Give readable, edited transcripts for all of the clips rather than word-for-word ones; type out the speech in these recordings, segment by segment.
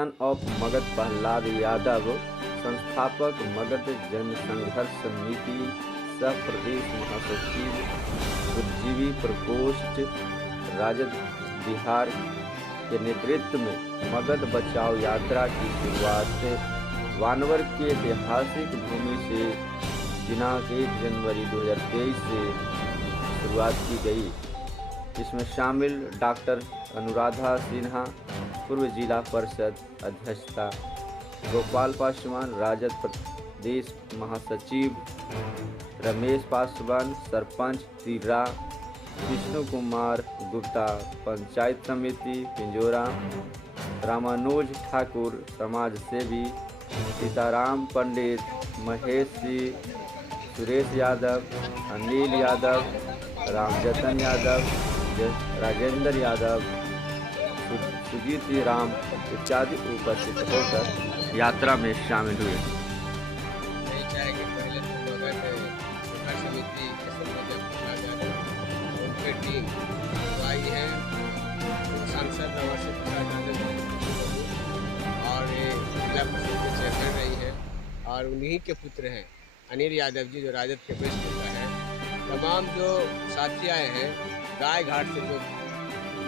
Son of Magadh Prahlad Yadav, संस्थापक मगध जन संघर्ष समिति, सह प्रदेश महासचिव, बुद्धिजीवी प्रकोष्ठ, राजद बिहार के नेतृत्व में मगध बचाओ यात्रा की शुरुआत वानवर के ऐतिहासिक भूमि से दिनांक 1 जनवरी 2023 से शुरुआत की गई। इसमें शामिल डॉक्टर अनुराधा सिन्हा, पूर्व जिला परिषद अध्यक्षता, गोपाल पासवान राजद प्रदेश महासचिव, रमेश पासवान सरपंच तिर्रा, विष्णु कुमार गुप्ता पंचायत समिति पिंजोरा, रामानुज ठाकुर समाज सेवी, सीताराम पंडित, महेश सिंह, सुरेश यादव, अनिल यादव, रामजतन यादव, राजेंद्र यादव, सुजीत राम इत्यादि उपस्थित होकर यात्रा में शामिल हुए। टीम आई है सांसद और ये जिला परिषद के चेयरमैन रही है और उन्हीं के पुत्र हैं अनिल यादव जी जो राजद के वरिष्ठ नेता हैं। तमाम जो साथी आए हैं गाय घाट से,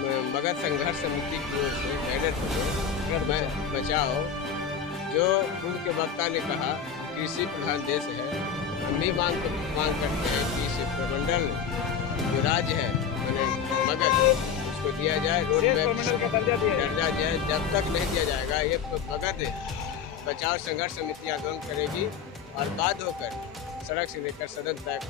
जो मगध संघर्ष समिति की ओर से बैनर थे बचाओ, जो पूर्व के वक्ता ने कहा कृषि प्रधान देश है, हम भी मांग करते हैं कि इस प्रमंडल जो राज्य है मैंने मगध उसको दिया जाए, रोड मैप का दर्जा जाए। जब तक नहीं दिया जाएगा ये मगध बचाओ संघर्ष समिति आंदोलन करेगी और बाद होकर सड़क से लेकर सदन तक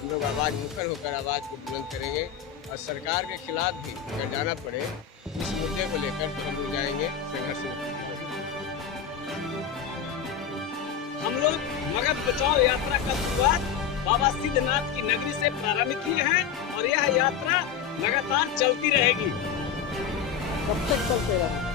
हम लोग आवाज़ मुखर होकर आवाज़ को बुलंद करेंगे और सरकार के खिलाफ भी अगर जाना पड़े इस मुद्दे को लेकर तो हम लोग जाएंगे संघर्ष समिति। हम लोग मगध बचाओ यात्रा का शुरुआत बाबा सिद्धनाथ की नगरी से प्रारंभ किए हैं और यह यात्रा लगातार चलती रहेगी। कब तक चलते रहेगा?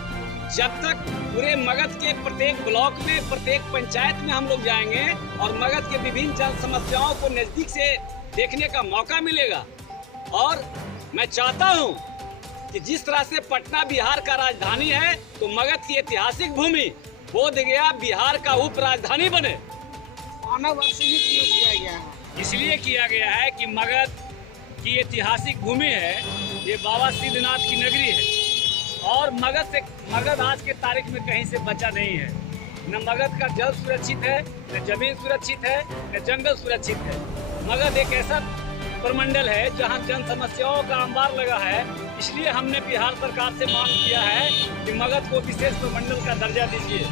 जब तक पूरे मगध के प्रत्येक ब्लॉक में, प्रत्येक पंचायत में हम लोग जाएंगे और मगध के विभिन्न जन समस्याओं को नजदीक से देखने का मौका मिलेगा। और मैं चाहता हूं कि जिस तरह से पटना बिहार का राजधानी है तो मगध की ऐतिहासिक भूमि बोध गया बिहार का उप राजधानी बने। अनावश्यक क्यों किया गया है? इसलिए किया गया है कि मगध की ऐतिहासिक भूमि है, ये बाबा सिद्धनाथ की नगरी है और मगध आज के तारीख में कहीं से बचा नहीं है। न मगध का जल सुरक्षित है, न जमीन सुरक्षित है, न जंगल सुरक्षित है। मगध एक ऐसा प्रमंडल है जहां जन समस्याओं का अंबार लगा है। इसलिए हमने बिहार सरकार से मांग किया है कि मगध को विशेष प्रमंडल का दर्जा दीजिए।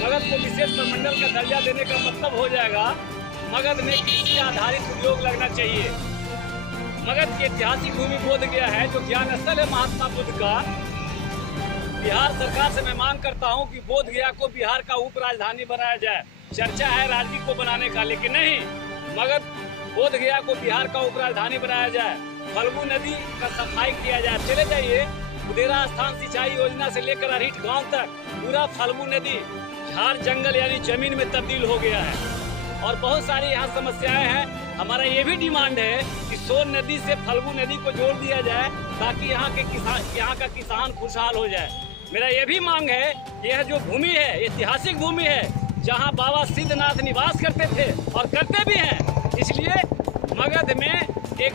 मगध को विशेष प्रमंडल का दर्जा देने का मतलब हो जाएगा मगध में कृषि आधारित उद्योग लगना चाहिए। मगध की ऐतिहासिक भूमि बोध गया है जो ज्ञान स्थल है महात्मा बुद्ध का। बिहार सरकार से मैं मांग करता हूं कि बोध गया को बिहार का उप राजधानी बनाया जाए। चर्चा है राजगीर को बनाने का, लेकिन नहीं, मगध बोध गया को बिहार का उप राजधानी बनाया जाए। फल्गु नदी का सफाई किया जाए। चले जाइए बुदेरा स्थान सिंचाई योजना से लेकर अरहिट गांव तक पूरा फल्गु नदी झाड़ जंगल यानी जमीन में तब्दील हो गया है और बहुत सारी यहाँ समस्याएं हैं। हमारा ये भी डिमांड है कि सोन नदी से फल्गु नदी को जोड़ दिया जाए ताकि यहाँ का किसान खुशहाल हो जाए। मेरा ये भी मांग है कि यह जो भूमि है ऐतिहासिक भूमि है जहाँ बाबा सिद्धनाथ निवास करते थे और करते भी हैं। इसलिए मगध में एक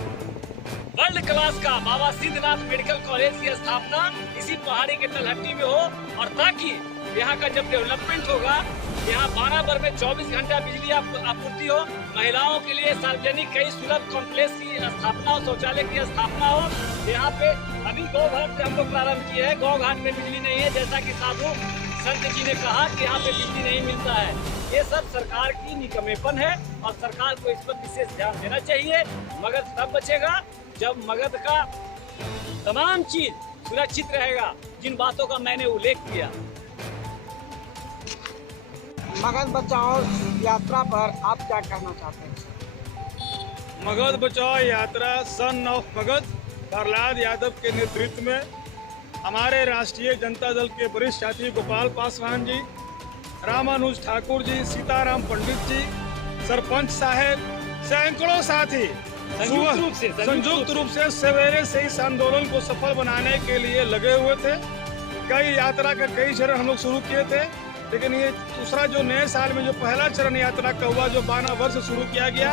वर्ल्ड क्लास का बाबा सिद्धनाथ मेडिकल कॉलेज की स्थापना इसी पहाड़ी के तलहटी में हो और ताकि यहाँ का जब डेवलपमेंट होगा यहाँ 12 बर में 24 घंटा बिजली आपूर्ति हो, महिलाओं के लिए सार्वजनिक कई सुलभ कॉम्प्लेक्स की स्थापना हो, शौचालय की स्थापना हो। यहाँ पे अभी गौ घाट से हम लोग प्रारंभ किए हैं। गौ घाट में बिजली नहीं है, जैसा कि साधु संत जी ने कहा कि यहाँ पे बिजली नहीं मिलता है। ये सब सरकार की निकम्मेपन है और सरकार को इस पर विशेष ध्यान देना चाहिए। मगध तब बचेगा जब मगध का तमाम चीज सुरक्षित रहेगा, जिन बातों का मैंने उल्लेख किया। मगध बचाओ यात्रा पर आप क्या कहना चाहते हैं? मगध बचाओ यात्रा सन ऑफ मगध प्रहलाद यादव के नेतृत्व में हमारे राष्ट्रीय जनता दल के वरिष्ठ साथी गोपाल पासवान जी, रामानुज ठाकुर जी, सीताराम पंडित जी, सरपंच साहब, सैकड़ों साथी संयुक्त रूप से सवेरे से इस आंदोलन को सफल बनाने के लिए लगे हुए थे। कई यात्रा का कई चरण हम लोग शुरू किए थे, लेकिन ये दूसरा जो नए साल में जो पहला चरण यात्रा का हुआ, जो 12 वर्ष शुरू किया गया,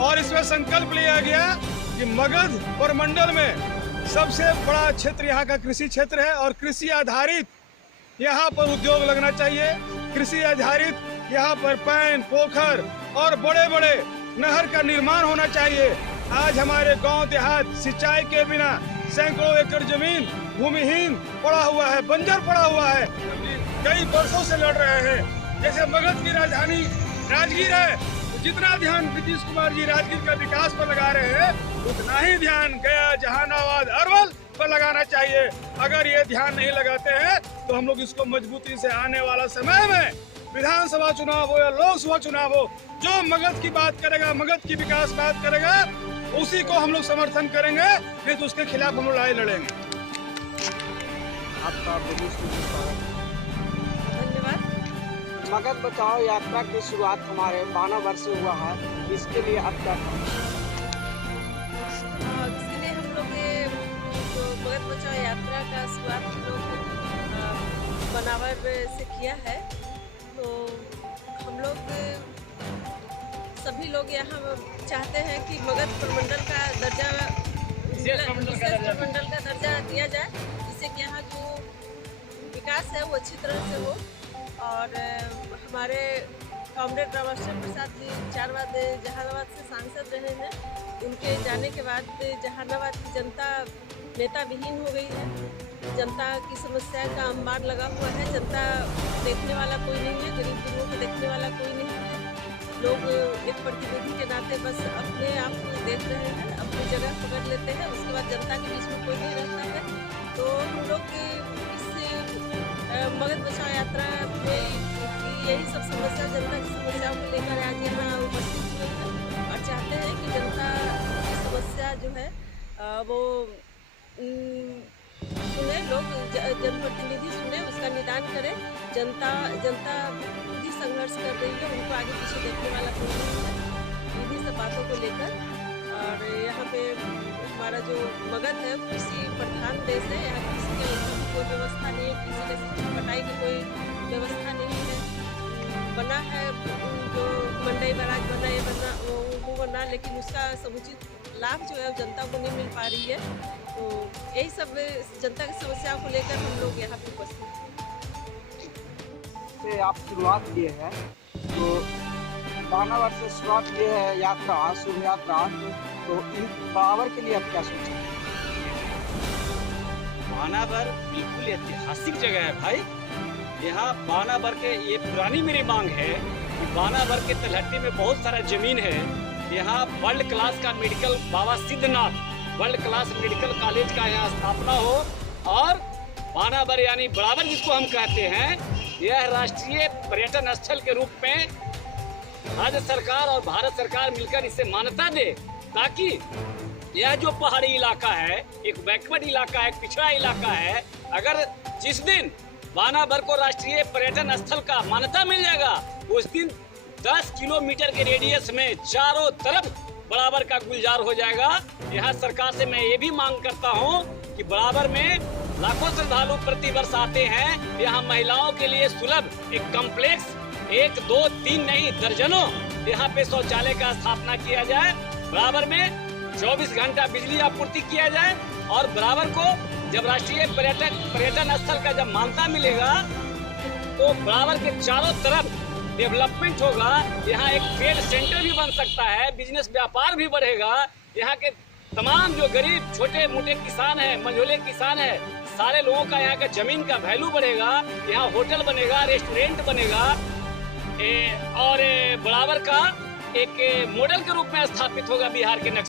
और इसमें संकल्प लिया गया कि मगध प्रमंडल में सबसे बड़ा क्षेत्र यहाँ का कृषि क्षेत्र है और कृषि आधारित यहाँ पर उद्योग लगना चाहिए। कृषि आधारित यहाँ पर पैन, पोखर और बड़े बड़े नहर का निर्माण होना चाहिए। आज हमारे गांव देहात सिंचाई के बिना सैकड़ों एकड़ जमीन भूमिहीन पड़ा हुआ है, बंजर पड़ा हुआ है, कई वर्षों से लड़ रहे हैं। जैसे मगध की राजधानी राजगीर है, जितना ध्यान नीतीश कुमार जी राजगीर का विकास पर लगा रहे हैं, उतना ही ध्यान गया, जहानाबाद, अरवल पर लगाना चाहिए। अगर ये ध्यान नहीं लगाते हैं तो हम लोग इसको मजबूती से आने वाला समय में विधानसभा चुनाव हो या लोकसभा चुनाव हो, जो मगध की बात करेगा, मगध की विकास बात करेगा, उसी को हम लोग समर्थन करेंगे, नहीं तो उसके खिलाफ हम लोग लड़ाई लड़ेंगे। आपका धन्यवाद। मगध बचाओ यात्रा की शुरुआत हमारे 12 वर्ष से हुआ है, इसके लिए आप क्या कहेंगे? इसलिए हम लोग ये जो मगध बचाओ यात्रा का शुरुआत हम लोग बनावर से किया है। तो हम लोग सभी लोग यहाँ चाहते हैं कि मगध प्रमंडल का दर्जा, विशेष प्रमंडल का दर्जा दिया जाए, जिससे कि यहाँ जो विकास है वो अच्छी तरह से हो। और हमारे कॉमरेड रामाश्रम प्रसाद जी 4 बार जहानाबाद से सांसद रहे हैं। उनके जाने के बाद जहानाबाद की जनता नेता विहीन हो गई है। जनता की समस्या का अंबार लगा हुआ है। जनता देखने वाला कोई नहीं है, गरीब गुरुओं को देखने वाला कोई नहीं है। लोग एक प्रतिनिधि के नाते बस अपने आप को देख रहे हैं, अपनी जगह पकड़ लेते हैं, उसके बाद जनता के बीच में कोई नहीं रहता है। तो हम लोग इस मगध बचाओ यात्रा में यही सब समस्या, जनता की समस्याओं को लेकर आज यहाँ उपस्थित हुए हैं और चाहते हैं कि जनता की समस्या जो है वो सुने, लोग जनप्रतिनिधि सुने, उसका निदान करें। जनता भी संघर्ष कर रही है, उनको आगे पीछे देखने वाला कोई नहीं है इन्हीं सब बातों को लेकर। और यहाँ पे हमारा जो मगध है कृषि प्रधान देश है, यहाँ कृषि के कोई व्यवस्था नहीं है, कृषि की कटाई की कोई व्यवस्था नहीं है। बना है जो मंडई बराज बना, ये बना वो बना, लेकिन उसका समुचित लाभ जो है जनता को नहीं मिल पा रही है। तो यही सब जनता की समस्याओं को लेकर हम लोग यहाँ पे उपस्थित से आप शुरुआत किए हैं, तो 12 वर्ष से शुरुआत किए है यात्रा, शुभ यात्रा, तो इन बराबर के लिए आप क्या सोचें? बानावर बिल्कुल ऐतिहासिक जगह है भाई। यहाँ बानावर के, ये पुरानी मेरी मांग है कि बानावर के तलहटी में बहुत सारा जमीन है। यहाँ वर्ल्ड क्लास का medical, Baba Siddhnath world class medical college का यहाँ स्थापना हो, और बानावर यानी बराबर जिसको हम कहते हैं, यह राष्ट्रीय पर्यटन स्थल के रूप में राज्य सरकार और भारत सरकार मिलकर इसे मान्यता दे, ताकि यह जो पहाड़ी इलाका है, एक बैकवर्ड इलाका है, एक पिछड़ा इलाका है, अगर जिस दिन बानावर को राष्ट्रीय पर्यटन स्थल का मान्यता मिल जाएगा, उस दिन 10 किलोमीटर के रेडियस में चारों तरफ बराबर का गुलजार हो जाएगा। यहाँ सरकार से मैं ये भी मांग करता हूँ कि बराबर में लाखों श्रद्धालु प्रतिवर्ष आते हैं। यहाँ महिलाओं के लिए सुलभ एक कॉम्प्लेक्स, 1, 2, 3 नहीं दर्जनों यहाँ पे शौचालय का स्थापना किया जाए। बराबर में 24 घंटा बिजली आपूर्ति किया जाए, और बराबर को जब राष्ट्रीय पर्यटन स्थल का जब मान्यता मिलेगा, तो बराबर के चारों तरफ डेवलपमेंट होगा। यहाँ एक ट्रेड सेंटर भी बन सकता है, बिजनेस व्यापार भी बढ़ेगा। यहाँ के तमाम जो गरीब छोटे मोटे किसान हैं, मझोले किसान हैं, सारे लोगों का यहाँ का जमीन का वैल्यू बढ़ेगा। यहाँ होटल बनेगा, रेस्टोरेंट बनेगा, और बराबर का एक मॉडल के रूप में स्थापित होगा बिहार के नक्शे।